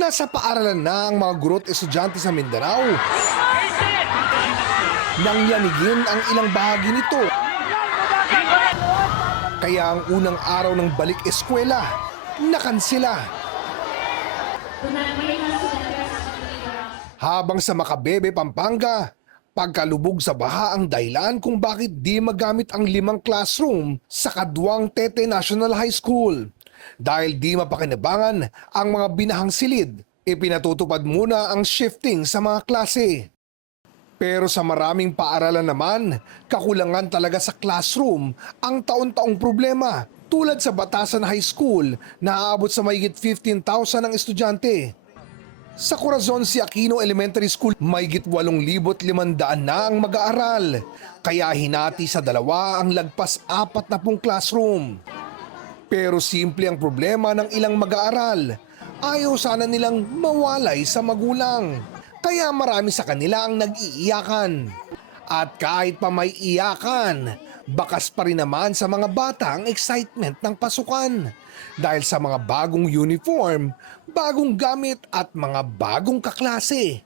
Nasa paaralan na ang mga guro at estudyante sa Mindanao. Nangyanigin ang ilang bahagi nito. Kaya ang unang araw ng balik eskwela, nakansela. Habang sa Macabebe, Pampanga, pagkalubog sa baha ang dahilan kung bakit di magamit ang 5 classroom sa Kaduang Tete National High School. Dahil di mapakinabangan ang mga binahang silid, ipinatutupad muna ang shifting sa mga klase. Pero sa maraming paaralan naman, kakulangan talaga sa classroom ang taon-taong problema. Tulad sa Batasan High School na aabot sa mahigit 15,000 ang estudyante. Sa Corazon si Aquino Elementary School, mahigit 8,500 na ang mag-aaral. Kaya hinati sa dalawa ang lagpas 40 classroom. Pero simple ang problema ng ilang mag-aaral. Ayaw sana nilang mawalay sa magulang. Kaya marami sa kanila ang nag-iiyakan. At kahit pa may iyakan, bakas pa rin naman sa mga bata ang excitement ng pasukan. Dahil sa mga bagong uniform, bagong gamit at mga bagong kaklase.